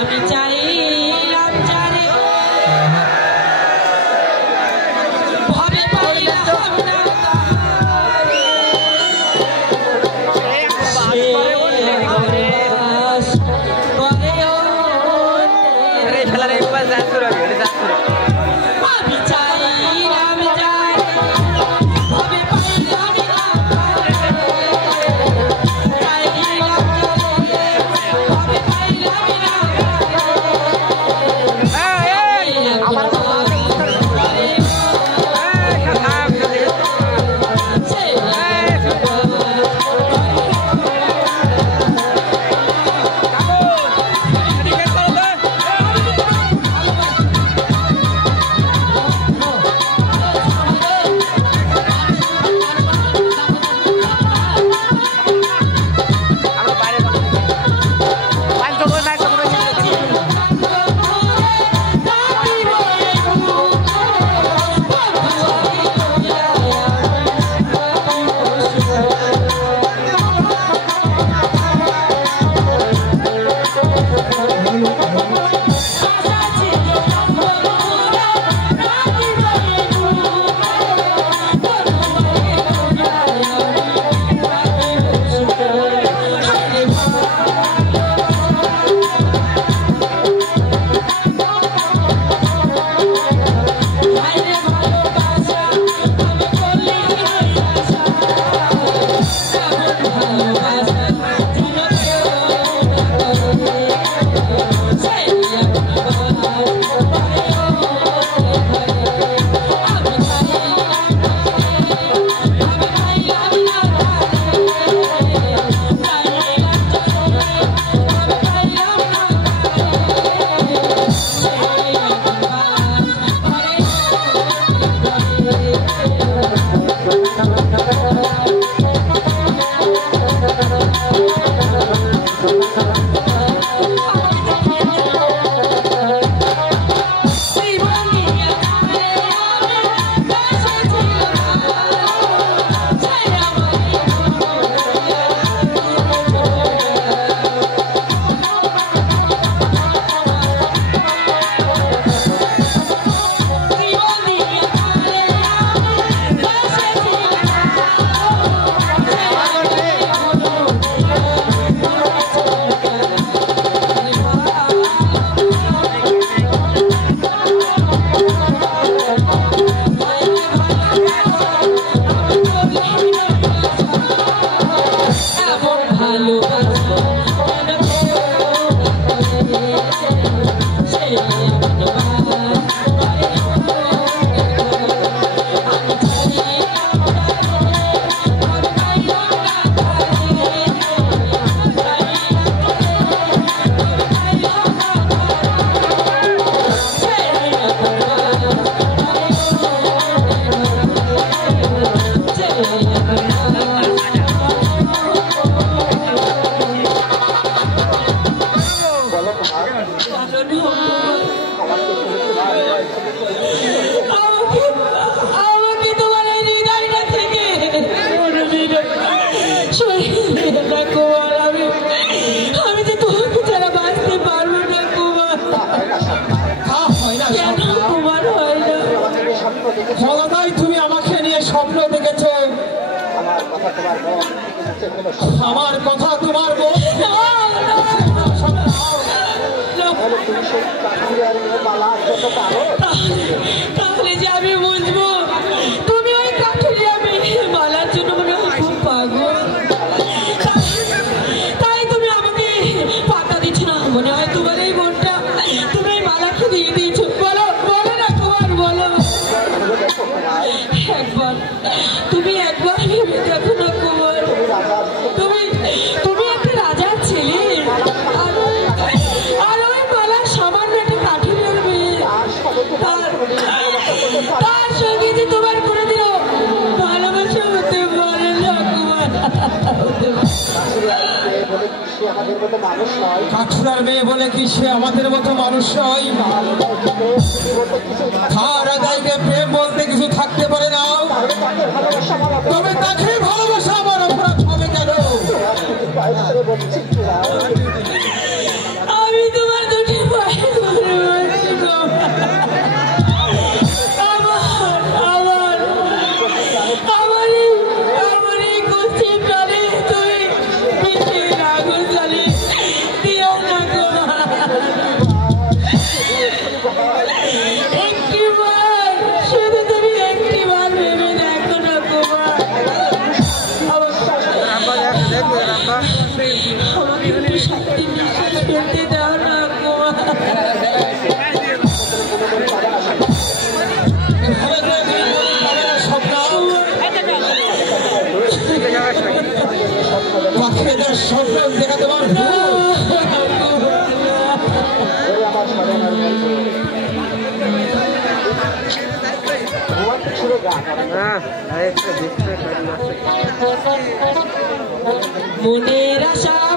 আমি চাই তুমি আমাকে নিয়ে স্বপ্ন দেখেছো, আমার কথা তোমার তাহলে যে আমি বুঝবো তুমি ওই কাঠুরিয়া মেয়ে মালার জন্য মনে হয় খুব পাগল, তাই তুমি আমাকে পাতা দিচ্ছ না। মনে হয় তোমার এই মনটা তুমি এই মালাকে দিয়ে দিয়েছো। বলো বলো না তোমার, বলো একবার, তুমি একবার ভেবে দেখো না কুমার, তুমি তুমি একটা রাজার ছেলে আর ওই মালা সামান্য একটা কাঠুরিয়ার মেয়ে, তার সঙ্গে যে তোমার করে দিল ভালোবাসা হতে পারে না কুমার। কাঠুরার মেয়ে বলে কি সে আমাদের মতো মানুষ নয়? তার আদায়কে প্রেম বলতে কিছু থাকতে পারে না। তবে তাকে ভালোবাসা আমার অপরাধ হবে কেন? আমাকে একটু শান্তি নিঃশ্বাস ফেলতে দাও না গো। স্বপ্ন দেখা তোমার মনের আশা